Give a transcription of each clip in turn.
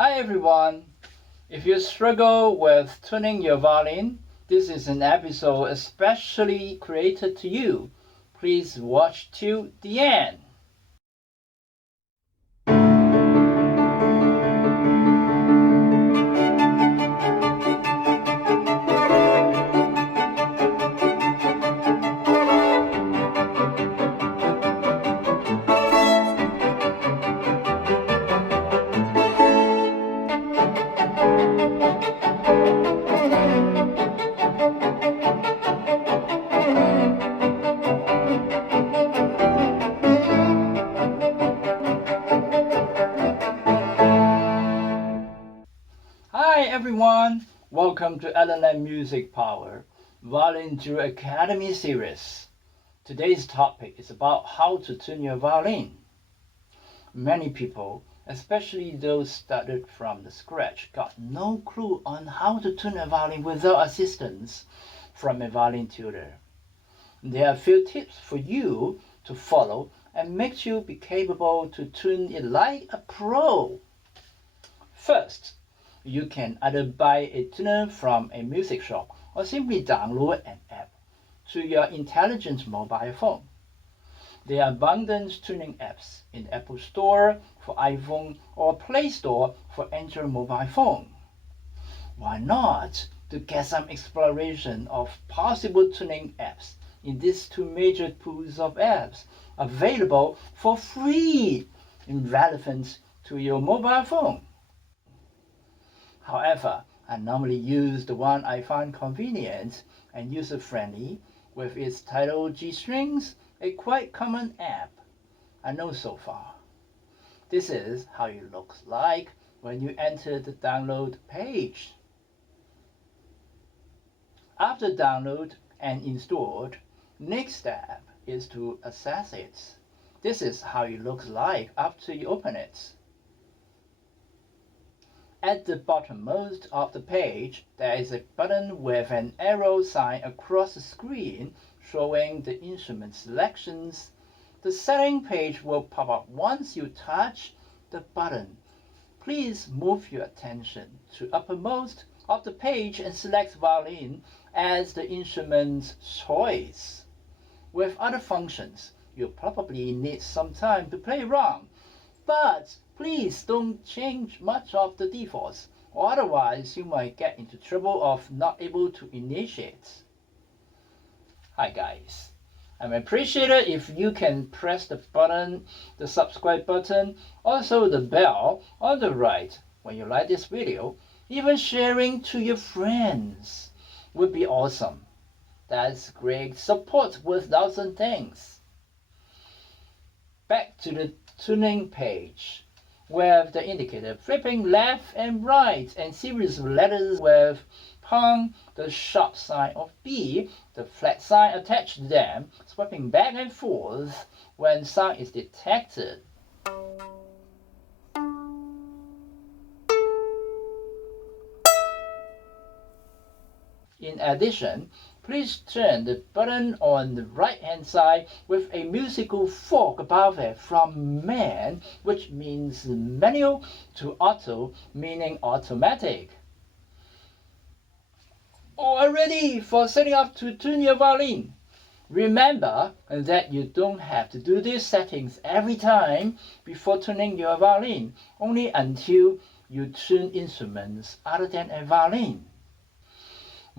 Hi everyone! If you struggle with tuning your violin, this is an episode especially created to you. Please watch till the end. Hi everyone! Welcome to Alan Lam Music Power Violin Drill Academy series. Today's topic is about how to tune your violin. Many people, especially those started from the scratch, got no clue on how to tune a violin without assistance from a violin tutor. There are a few tips for you to follow and make you be capable to tune it like a pro. First, you can either buy a tuner from a music shop or simply download an app to your intelligent mobile phone. There are abundant tuning apps in the Apple Store for iPhone or Play Store for Android mobile phone. Why not to get some exploration of possible tuning apps in these two major pools of apps available for free and relevant to your mobile phone? However, I normally use the one I find convenient and user-friendly with its title gStrings, a quite common app I know so far. This is how it looks like when you enter the download page. After download and installed, next step is to access it. This is how it looks like after you open it. At the bottommost of the page, there is a button with an arrow sign across the screen showing the instrument selections. The setting page will pop up once you touch the button. Please move your attention to uppermost of the page and select violin as the instrument's choice. With other functions, you'll probably need some time to play around, but please don't change much of the defaults, or otherwise you might get into trouble of not able to initiate. Hi guys, I'm appreciated if you can press the button, the subscribe button, also the bell on the right when you like this video. Even sharing to your friends would be awesome. That's great support with thousand thanks. Back to the tuning page, with the indicator flipping left and right and series of letters with pound, the sharp sign of B, the flat sign attached to them, swiping back and forth when sound is detected. In addition, please turn the button on the right-hand side with a musical fork above it from man, which means manual, to auto, meaning automatic. All ready for setting up to tune your violin. Remember that you don't have to do these settings every time before tuning your violin, only until you tune instruments other than a violin.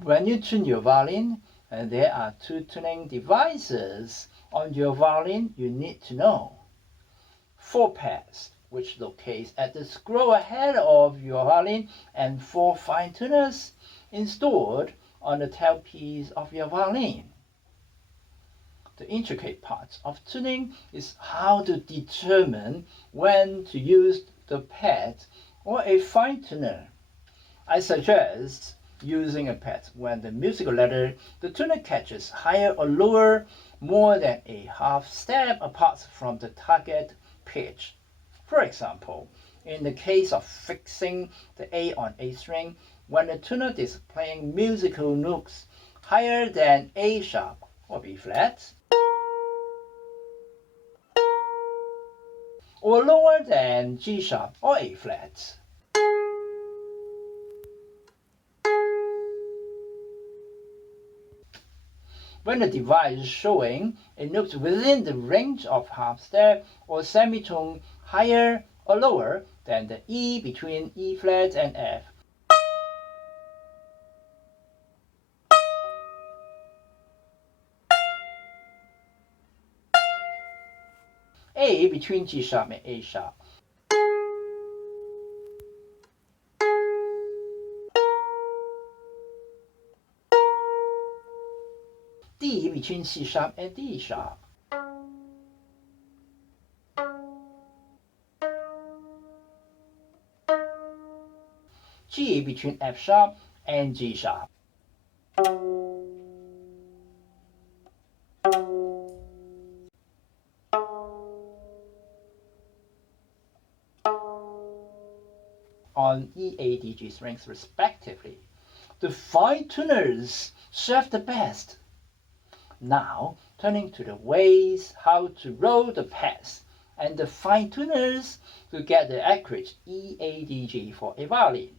When you tune your violin, there are two tuning devices on your violin you need to know. 4 pads, which locates at the scroll ahead of your violin, and 4 fine tuners installed on the tailpiece of your violin. The intricate part of tuning is how to determine when to use the pad or a fine tuner. I suggest using a pad when the musical letter the tuner catches higher or lower more than a half step apart from the target pitch. For example, in the case of fixing the A on A string, when the tuner is playing musical notes higher than A sharp or B flat, or lower than G sharp or A flat. When the device is showing a note within the range of half step or semitone higher or lower than the E between E flat and F. A between G sharp and A sharp. D between C sharp and D sharp. G between F sharp and G sharp. On E, A, D, G strings respectively. The fine tuners serve the best. Now, turning to the ways how to roll the pads and the fine tuners to get the accurate E, A, D, G for a violin.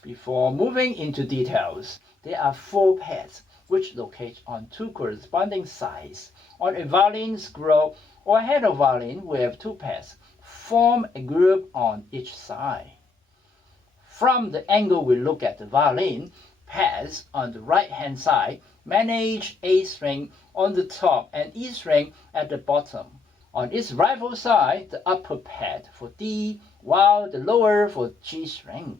Before moving into details, there are 4 pads which locate on 2 corresponding sides. On a violin scroll or head of violin with 2 pads, form a group on each side. From the angle we look at the violin, pads on the right hand side manage A string on the top and E string at the bottom. On its rival side, the upper pad for D, while the lower for G string.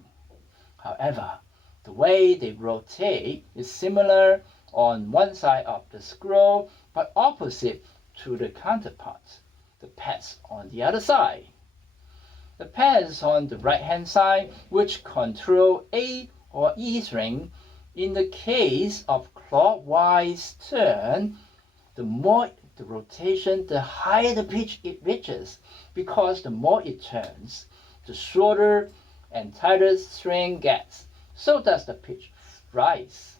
However, the way they rotate is similar on one side of the scroll, but opposite to the counterparts, the pads on the other side. The pads on the right-hand side, which control A or E string, in the case of clockwise turn, the more the rotation, the higher the pitch it reaches, because the more it turns, the shorter and tighter string gets. So does the pitch rise.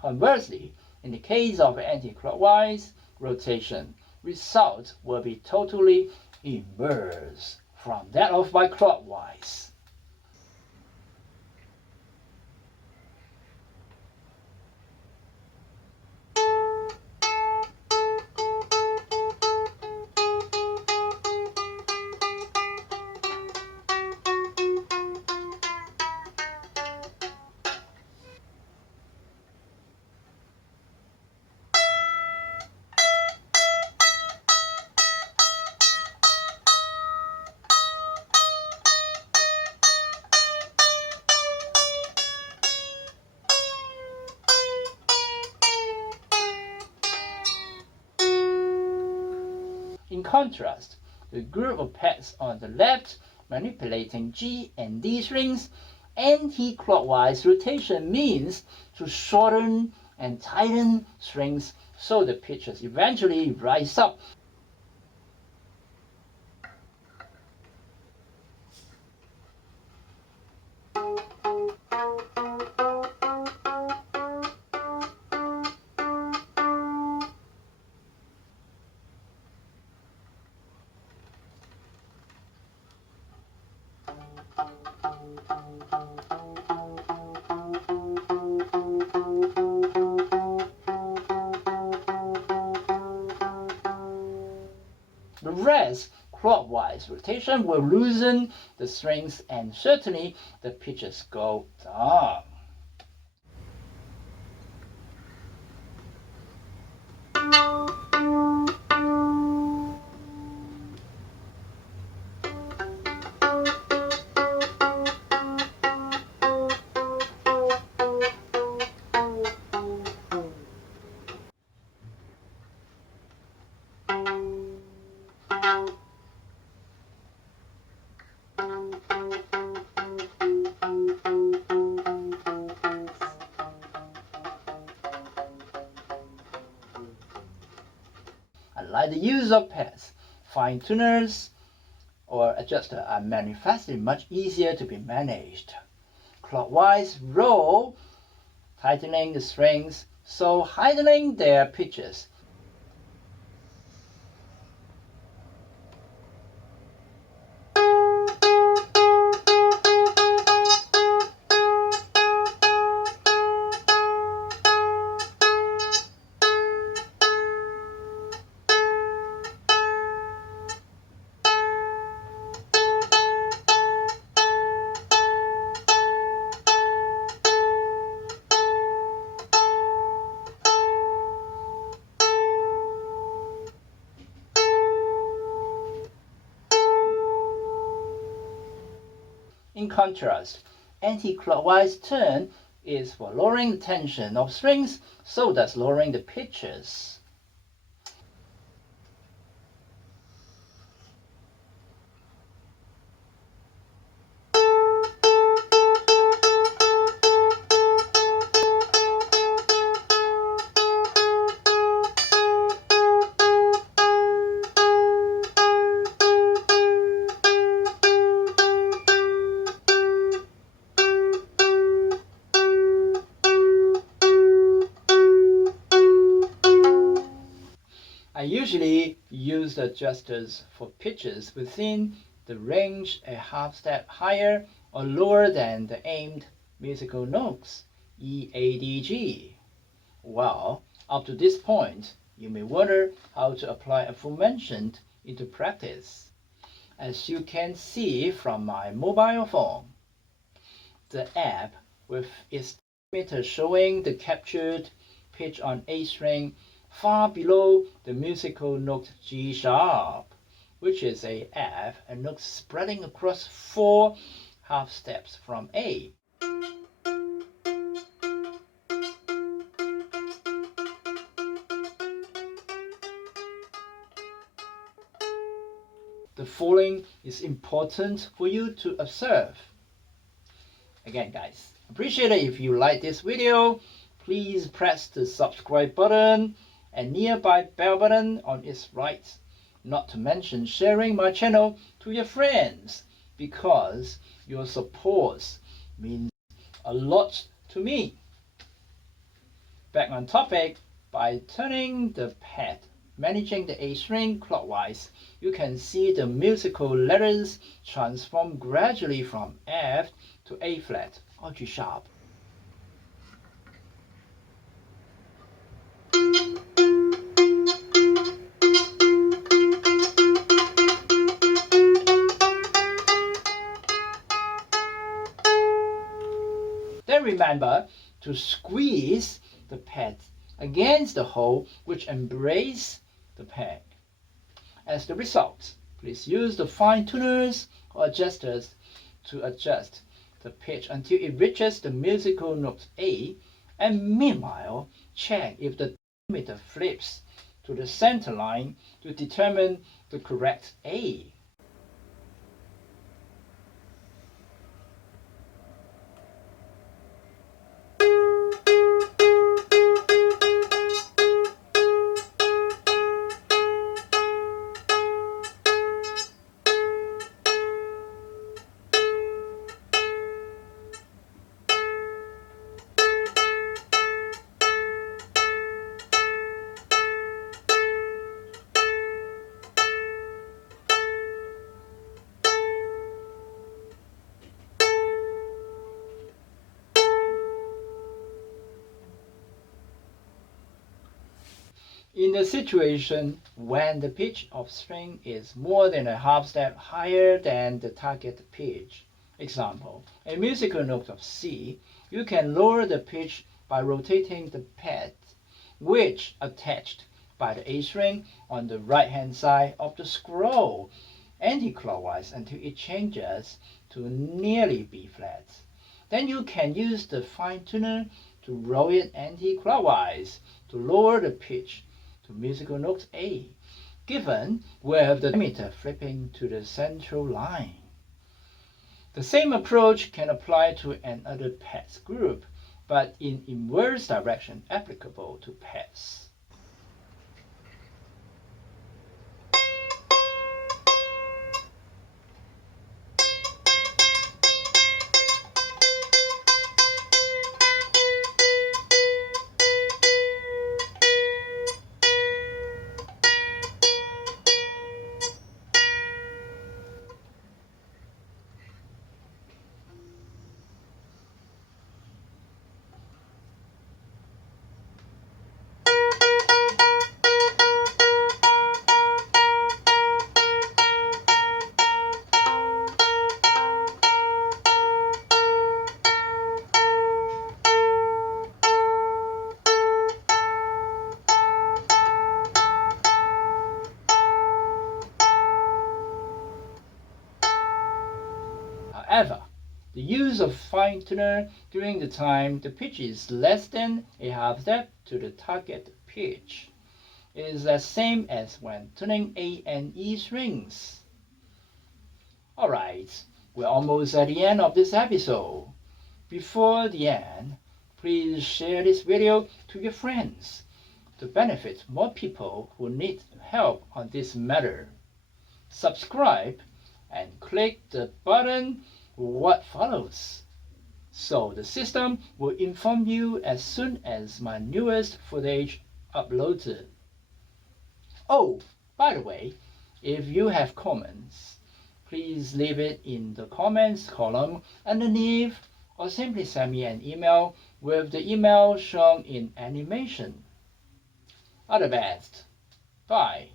Conversely, in the case of anti-clockwise rotation, results will be totally inverse from that of bi-clockwise. In contrast, the group of pads on the left manipulating G and D strings, anti-clockwise rotation means to shorten and tighten strings so the pitches eventually rise up. The rest, clockwise rotation, will loosen the strings and certainly the pitches go down. Unlike the use of pads, fine tuners or adjuster are manifestly much easier to be managed. Clockwise roll, tightening the strings, so heightening their pitches. In contrast, anti-clockwise turn is for lowering the tension of strings, so does lowering the pitches. I usually use the adjusters for pitches within the range a half step higher or lower than the aimed musical notes, E, A, D, G. Well, up to this point, you may wonder how to apply aforementioned into practice. As you can see from my mobile phone, the app with its meter showing the captured pitch on A string far below the musical note G sharp, which is a F and note spreading across 4 half steps from A. The following is important for you to observe. Again, guys, appreciate it if you like this video. Please press the subscribe button and nearby bell button on its right, not to mention sharing my channel to your friends, because your support means a lot to me. Back on topic, by turning the pad, managing the A string clockwise, you can see the musical letters transform gradually from F to A flat or G sharp. Then remember to squeeze the pad against the hole which embraces the peg. As the result, please use the fine tuners or adjusters to adjust the pitch until it reaches the musical note A, and meanwhile check if the meter flips to the center line to determine the correct A. In the situation when the pitch of string is more than a half step higher than the target pitch, example, a musical note of C, you can lower the pitch by rotating the pad, which attached by the A string on the right hand side of the scroll, anti-clockwise until it changes to nearly B flat. Then you can use the fine tuner to roll it anti-clockwise to lower the pitch to musical note A, given with the meter flipping to the central line. The same approach can apply to another pads group, but in inverse direction applicable to pads. However, the use of fine tuner during the time the pitch is less than a half step to the target pitch is the same as when tuning A and E strings. Alright, we're almost at the end of this episode. Before the end, please share this video to your friends to benefit more people who need help on this matter. Subscribe and click the button what follows, so the system will inform you as soon as my newest footage uploaded. Oh, by the way, if you have comments, please leave it in the comments column underneath or simply send me an email with the email shown in animation. All the best. Bye.